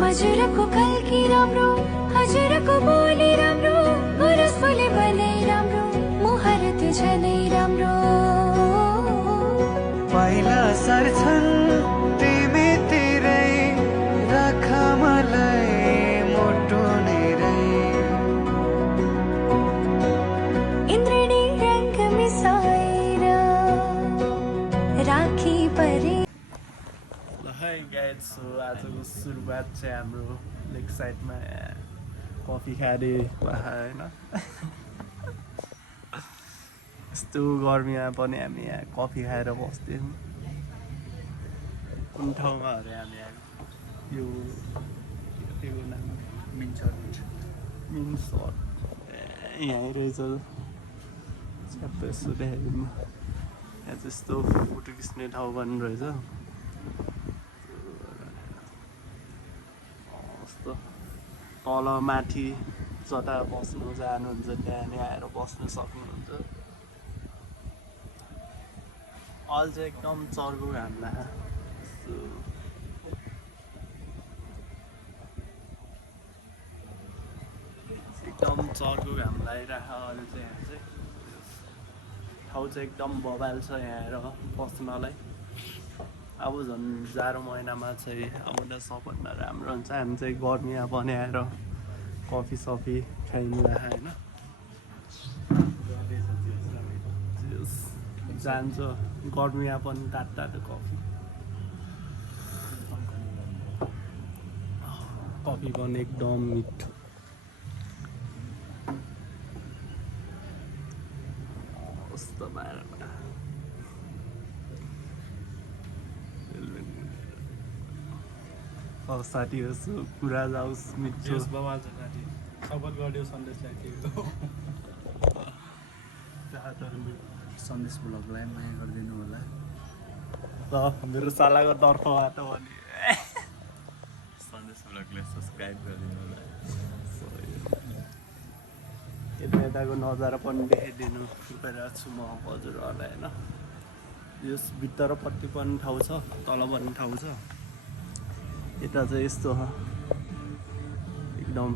मजुरको कल्की राम्रो हजुरको बोली राम्रो गुरस बोले भलै राम्रो मुहरत झनै राम्रो पहिला सर्छन् तिमीतिरै राख मलाई मोटो नेरै इन्द्रणी रंग मिसाएर राखी परे। हाई गाइज, सो आजको सुरुवात चाहिँ हाम्रो लेक साइडमा कफी खाँदै होइन यस्तो गर्मीमा पनि हामी यहाँ कफी खाएर बस्थ्यौँ। कुन ठाउँमा अरे हामी यहाँ यो नाम मिन सर्ट यहीँ रहेछ सबै यसो देखाइदिउँ। यहाँ चाहिँ यस्तो फोटो खिच्ने ठाउँ पनि रहेछ। तल माथि जता बस्नु जानुहुन्छ त्यहाँ नि आएर बस्न सक्नुहुन्छ। अहिले चाहिँ एकदम चर्को घाम लाग्यो। एकदम चर्को घाम लागिरहेको अहिले चाहिँ यहाँ चाहिँ ठाउँ चाहिँ एकदम बबाल छ यहाँ आएर बस्नलाई। अब झन् जाडो महिनामा चाहिँ अब त सबभन्दा राम्रो हुन्छ। हामी चाहिँ गर्मीमा पनि आएर कफी सफी खाइदिँदा होइन जान्छ। गर्मीमा पनि तातो कफी पनि एकदम मिठो। कस्तो बाह्रमा साथीहरू कुरा जाओस् मिठो बवाल छ साथी। सपोर्ट गरिदियो सन्देशलाई सन्देश ब्लगलाई माया गरिदिनु होला। मेरो सालाको तर्फबाट भने सन्देश ब्लगलाई सब्सक्राइब गरिदिनु होला। यताको नजारा पनि देखाइदिनु गइरहेको छु म हजुरहरूलाई होइन। यस भित्रपट्टि पनि ठाउँ छ, तल पनि ठाउँ छ। यता चाहिँ यस्तो एकदम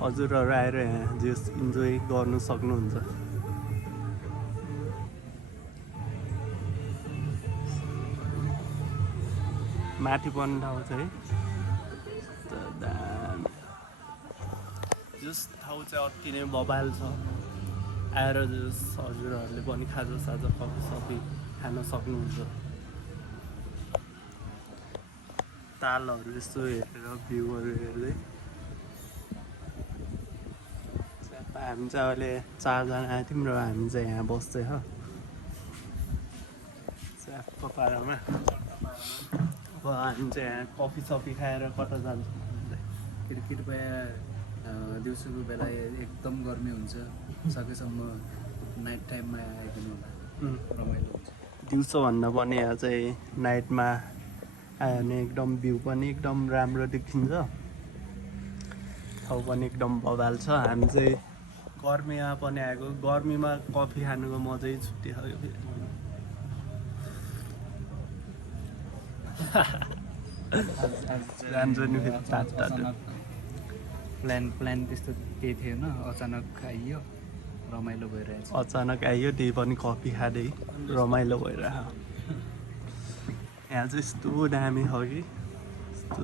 हजुरहरू आएर यहाँ जस इन्जोय गर्नु सक्नुहुन्छ। माथि पनि ठाउँ छ है। जस ठाउँ चाहिँ अति नै बबाल छ। आएर जस हजुरहरूले पनि खाजा साजा कफी सफी खान सक्नुहुन्छ। तालहरू यस्तो हेरेर भ्यूहरू हेर्दै हामी चाहिँ अहिले 4 जना आएको थियौँ र हामी चाहिँ यहाँ बस्दैछ च्यापको पारामा। अब हामी चाहिँ यहाँ कफी सफी खाएर कता जान्छौँ फेरि कृपया दिउँसोको बेला एकदम गर्मी हुन्छ, सकेसम्म नाइट टाइममा आइदिनु होला, रमाइलो हुन्छ। दिउँसोभन्दा पनि यहाँ चाहिँ नाइटमा आयो भने एकदम भ्यू पनि एकदम राम्रो देखिन्छ। ठाउँ पनि एकदम बबाल छ। हामी चाहिँ गर्मीमा पनि आएको, गर्मीमा कफी खानुको मजै छुट्टै खायो फेरि। जान्छ नि फेरि तातो प्लान त्यस्तो केही थिएन, अचानक आइयो, रमाइलो भइरहेछ। अचानक आइयो, त्यही पनि कफी खाँदै रमाइलो भइरहेको। यहाँ चाहिँ यस्तो दामी छ कि यस्तो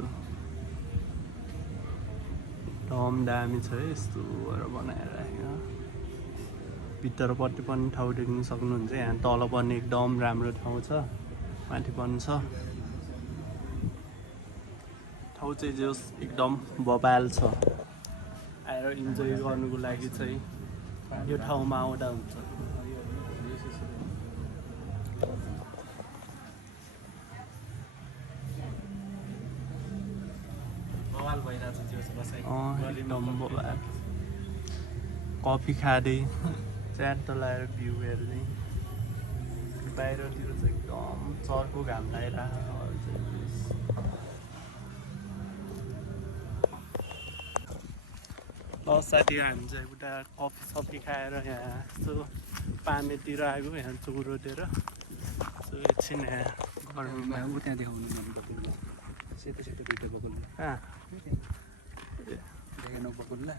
एकदम दामी छ है। यस्तो गरेर बनाएर राखेको। भित्रपट्टि पनि ठाउँ देख्न सक्नुहुन्छ। यहाँ तल पनि एकदम राम्रो ठाउँ छ, माथि पनि छ। ठाउँ चाहिँ जस एकदम बबाल छ। आएर इन्जोय गर्नुको लागि चाहिँ यो ठाउँमा आउँदा हुन्छ। बवाल भइरहेछ दिउँसो बसाइ। एकदम बबाल। कफी खाँदै च्याट लगाएर भ्यू हेर्दै बाहिरतिर चाहिँ एकदम चर्को घाम लागिरहेको। साथी हामी चाहिँ उता कफी सफी खाएर यहाँ यस्तो पानीतिर आएको, यहाँ चौरोतिर। सो एकछिन यहाँ गर्मीमा ऊ त्यहाँ देखाउनु मन पर्दैन। सेतो सेतो दुईटा बकुल्ला कहाँ देखेन बकुल्ला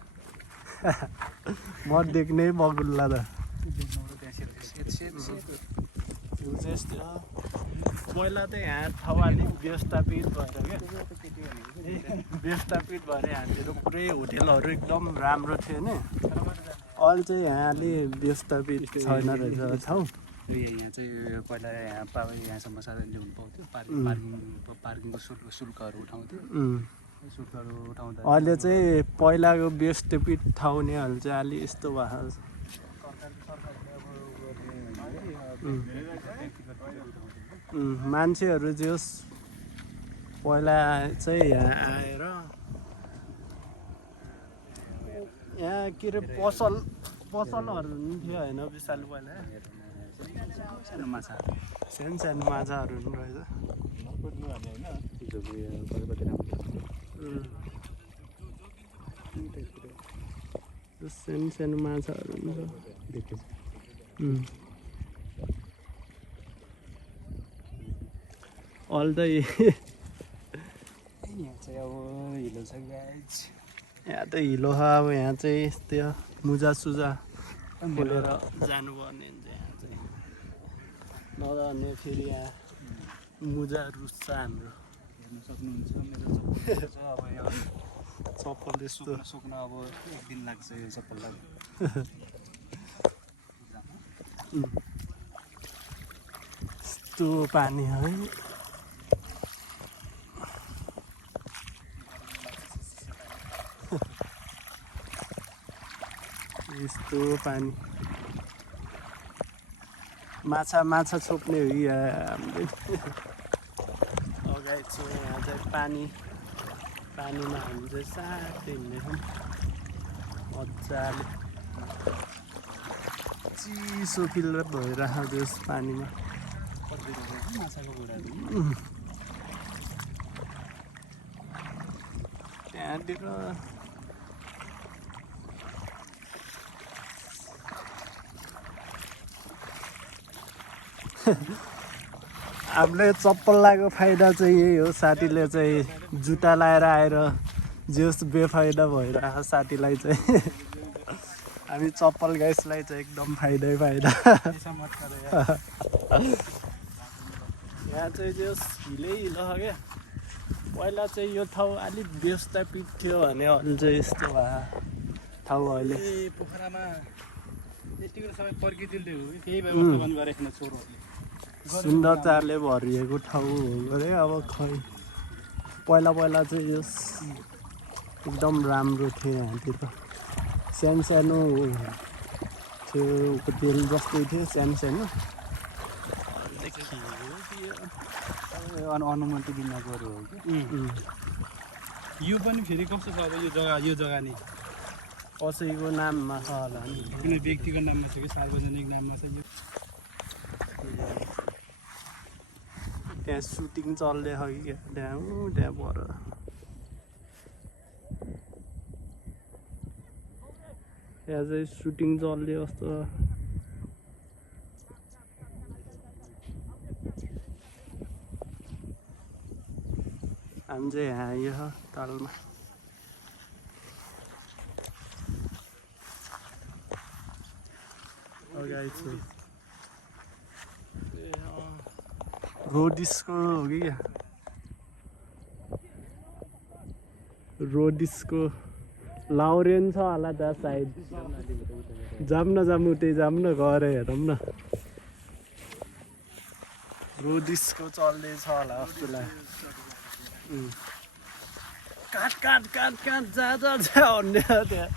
म देख्ने बगुल्ला त देख्नु त्यहाँ सेतो सेतो सेतो त्यो चाहिँ यस्तै हो पहिला त यहाँ ठाउँ अलिक व्यवस्थापित भएर क्या व्यवस्थापित भएर यहाँतिर पुरै होटेलहरू एकदम राम्रो थियो नि अहिले चाहिँ यहाँ अलि व्यवस्थापित छैन रहेछ ठाउँ यहाँ चाहिँ पहिला यहाँ यहाँसम्म साधन ल्याउनु पाउँथ्यो पार्किङको शुल्कहरू उठाउँथ्यो शुल्कहरू उठाउँदा अहिले चाहिँ पहिलाको व्यवस्थापित ठाउँ नेहरू चाहिँ अलि यस्तो भएको छ मान्छेहरू जे होस् पहिला चाहिँ यहाँ आएर यहाँ के अरे पसलहरू पनि थियो होइन विशाल पहिला सानो माछा सानो सानो माछाहरू पनि रहेछ सानो सानो माछाहरू पनि छ अहिले यहाँ चाहिँ अब हिलो छ गाइज यहाँ त हिलो छ अब यहाँ चाहिँ यस्तै हो मुजा सुजा खोलेर जानुपर्ने हुन्छ यहाँ चाहिँ नजाने फेरि यहाँ मुजा रुच्छ हाम्रो हेर्न सक्नुहुन्छ मेरो चप्पल छ अब यो चप्पल यस्तो सुक्न अब एक दिन लाग्छ यो चप्पललाई यस्तो पानी है यस्तो पानी माछा छोप्ने हो कि हामीले अगाडि छ यहाँ चाहिँ पानीमा हामी चाहिँ साथै हिँड्दैछौँ मजाले चिसो फिल भइरहेको त्यस पानीमा माछाको बुढाहरू त्यहाँतिर हामीले चप्पल लगाएको फाइदा चाहिँ यही हो साथीले चाहिँ जुत्ता लगाएर आएर जेस बेफाइदा भइरहेको साथीलाई चाहिँ हामी चप्पल गाइसलाई चाहिँ एकदम फाइदै फाइदा यहाँ चाहिँ जेस हिलै हिलो छ क्या पहिला चाहिँ यो ठाउँ अलिक व्यवस्थापित थियो भने अहिले चाहिँ यस्तो भयो ठाउँ अहिले पोखरामा यतिको सबै पर्किदिल्यो केही व्यवस्थापन गरेको छोरोहरूले सुन्दरताले भरिएको ठाउँ हो अरे अब खै पहिला चाहिँ यस एकदम राम्रो थियो यहाँतिर सानो सानो थियो होटेल जस्तै थियो सानो सानो अनुमति बिना गऱ्यो हो कि यो पनि फेरि कस्तो छ अब यो जग्गा नि कसैको नाममा छ होला नि कुनै व्यक्तिको नाममा छ कि सार्वजनिक नाममा छ यो त्यहाँ सुटिङ चल्दै छ कि त्यहाँ पर त्यहाँ चाहिँ सुटिङ चल्दै जस्तो हामी चाहिँ यहाँ आयो तालमा अगाडि छु रोडिसको हो कि क्या रोडिसको लाउरेन छ होला त सायद जाम न उतै जाम न गएर हेरौँ न रोडिसको चल्दैछ होला जस्तो लाग्यो काट जा भन्ने त्यहाँ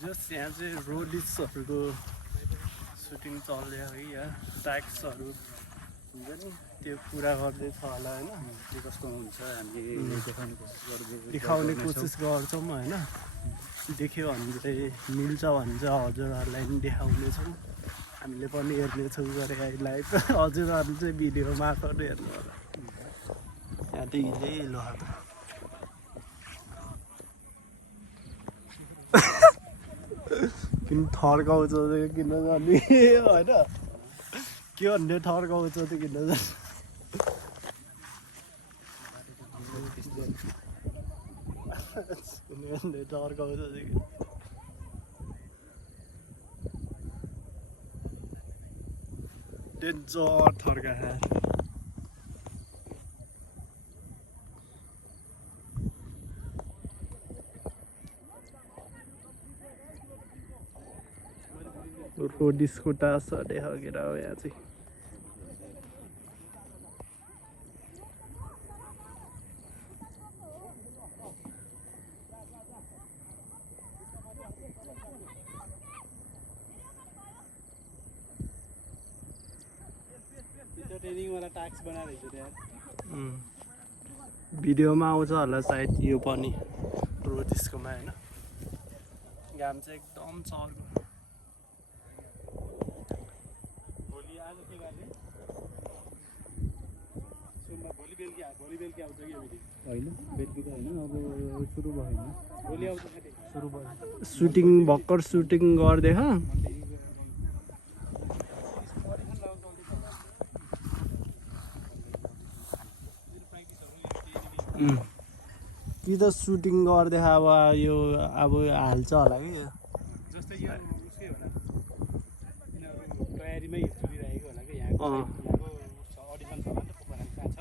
जस यहाँ चाहिँ रोडिसहरूको सुटिङ चल्दै है यहाँ ट्याक्सहरू हुन्छ नि त्यो पुरा गर्दैछ होला होइन के कस्तो हुन्छ हामी देखाउने कोसिस गर्छौँ होइन देख्यो भने चाहिँ मिल्छ भने चाहिँ हजुरहरूलाई पनि देखाउनेछौँ हामीले पनि हेर्नेछौँ गरेर लाइभ हजुरहरू चाहिँ भिडियो मार्फत हेर्नु होला यहाँ त हिलै हिलो किन थर्काउँछ किन गर्ने होइन के भन्ने ठर्काउँछ त किन ठर्काउँछ डेन्जर थर्का रोडिसको टास अरे हगेर हो यहाँ चाहिँ भिडियोमा आउँछ होला सायद यो पनि रोडिसकोमा होइन घाम चाहिँ एकदम चर्को सुटिङ भर्खर सुटिङ गर्दै कि त सुटिङ गर्दै अब यो अब हाल्छ होला कि जस्तै यो उसकै होला तयारीमै चलिरहेको होला कि यहाँको अडिसन छ भने पोखरा कहाँ छ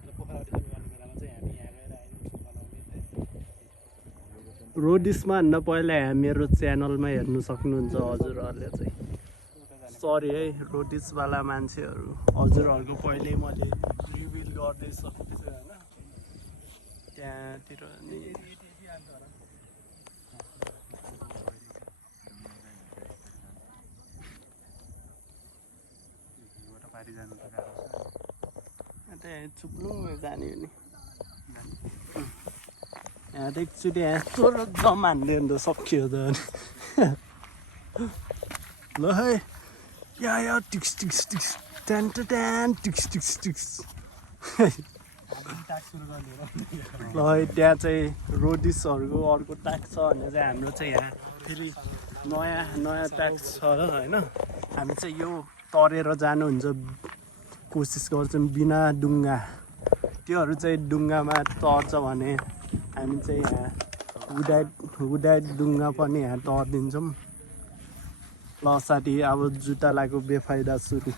र पोखरा अडिसन गर्ने बेलामा चाहिँ हामी यहाँ गएर बनाउने रोडिसमा भन्दा पहिला मेरो च्यानलमा हेर्नु सक्नुहुन्छ हजुरहरूले चाहिँ सरी है रोडिसवाला मान्छेहरू हजुरहरूको पहिल्यै मैले रिभिल गर्दैछु होइन त्यहाँतिर नि चुप्नु जाने हो नि यहाँ त एकचोटि यस्तो दम हान्दै अन्त सकियो त ल है या टिक्स टिक्स टिक्स ट्यान ट्यान टिक्स टिक्स टिक्स ल है त्यहाँ चाहिँ रोडिसहरूको अर्को ट्याक्स छ भने चाहिँ हाम्रो चाहिँ यहाँ फेरि नयाँ ट्याक्स छ होइन हामी चाहिँ यो तरेर जानुहुन्छ कोसिस गर्छौँ बिना डुङ्गा त्योहरू चाहिँ डुङ्गामा तर्छ भने हामी चाहिँ यहाँ हुडाइट डुङ्गा पनि यहाँ तर्दिन्छौँ ल साथी अब जुत्ता लगाएको बेफाइदा सुरु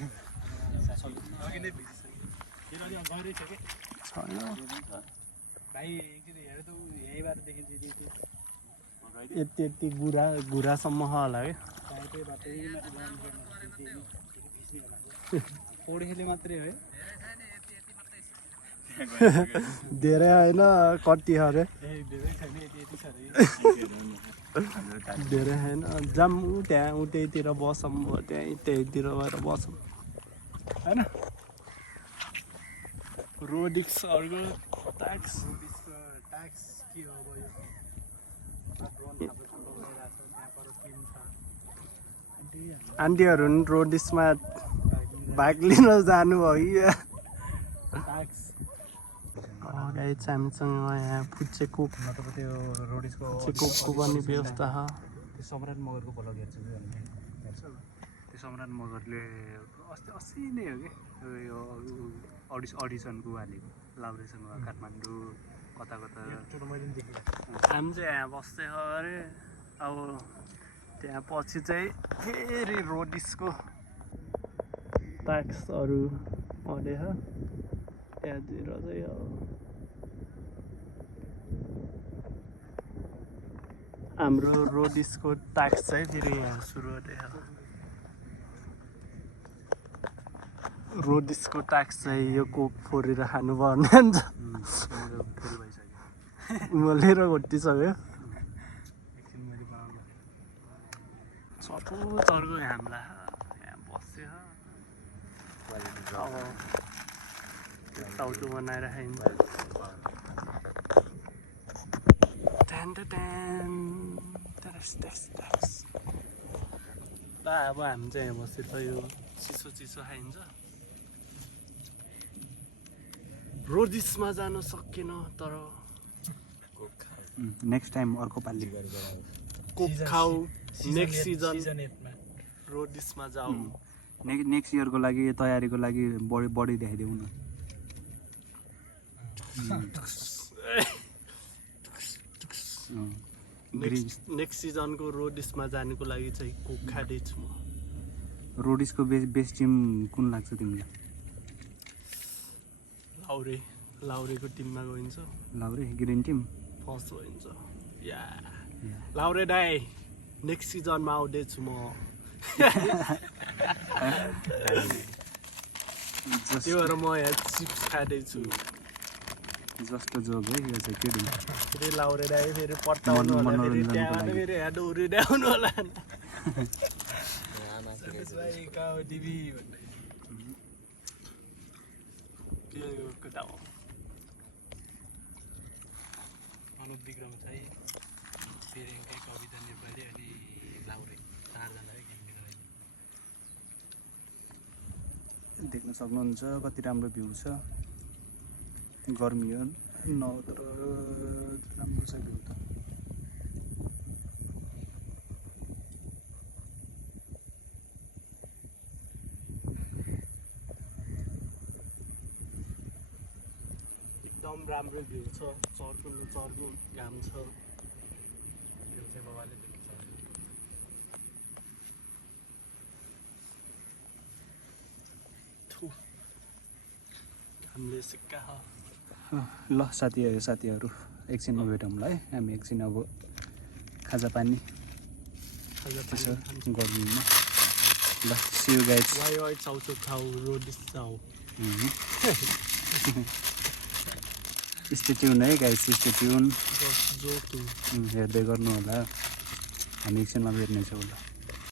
यति घुरासम्म होला है पौडीखेली मात्रै हो धेरै होइन कति अरे धेरै होइन जाम त्यहाँ उतैतिर बसौँ त्यहीँतिर गएर बसौँ होइन रोडिक्सहरूको ट्याक्स के हो अब यो आन्टीहरू पनि रोडिसमा भाग लिन जानुभयो गाई हामीसँग यहाँ फुच्चेको त्यो रोडिसको फुच्चेको पनि व्यवस्था छ त्यो सम्राट मगरको ब्लग हेर्छु त्यो सम्राट मगरले अस्ति नै हो कि यो अडिसनको हालेको लाभ्रेसँग काठमाडौँ कता हामी चाहिँ यहाँ बस्दै हो अरे अब त्यहाँ पछि चाहिँ फेरि रोडिसको ट्याक्सहरू अडेछ त्यहाँतिर चाहिँ अब हाम्रो रोडिसको ट्याक्स चाहिँ फेरि यहाँ सुरु हुँदैछ रोडिसको ट्याक्स चाहिँ यो कोक फोरेर खानुपर्ने हुन्छ मोलेर घोटिसक्यो चर्को हामीलाई यहाँ बस्यो अब टाउटो बनाएर खाइन्छ ल अब हामी चाहिँ यहाँ बसेर यो चिसो खाइन्छ रोडिसमा जान सकेन तर नेक्स्ट टाइम अर्को पालि कोक खाऊ नेक्स्ट सिजन रोडिसमा जाऊ नेक्स्ट इयरको लागि तयारीको लागि बढी देखाइदेऊ न। नेक्स्ट सिजनको रोडिसमा जानुको लागि चाहिँ कोक खाँदैछु म। रोडिसको बेस्ट टिम कुन लाग्छ तिमीलाई? लाउरेको टिममा गइन्छ। लाउरे ग्रिन टिम फर्स्ट गइन्छ। या लाउरे दाइ नेक्स्ट सिजनमा आउँदैछु म। त्यो भएर म यहाँ चिप्स खाँदैछु। जस्तो जोग है यो चाहिँ केटी। फेरि लाउरे दाइ फेरि पट्टाउनु होला, फेरि त्यहाँबाट फेरि यहाँ डोरिँदै होला। अनुप विक्रम चाहिँ पेरेङकै कविता नेपाली अनि लाउरे 4 जना देख्न सक्नुहुन्छ कति राम्रो भ्यू छ। गर्मी हो न तर राम्रो छ भ्यू त। एकदम राम्रो भ्यू छ। चर्को घाम छ। यो चाहिँ बाबाले देख्छ। घामले सिक्का ल साथीहरू एकछिनमा भेटौँला है। हामी एकछिन अब खाजा पानी त्यसो गर्मीमा। ल सी यू गाइज। वाइ चाउचो खाऊ रोडिस चाउ। स्टे ट्युन है गाइज, स्टे ट्युन। जो हेर्दै गर्नु होला। हामी एकछिनमा भेट्नेछौँ ल।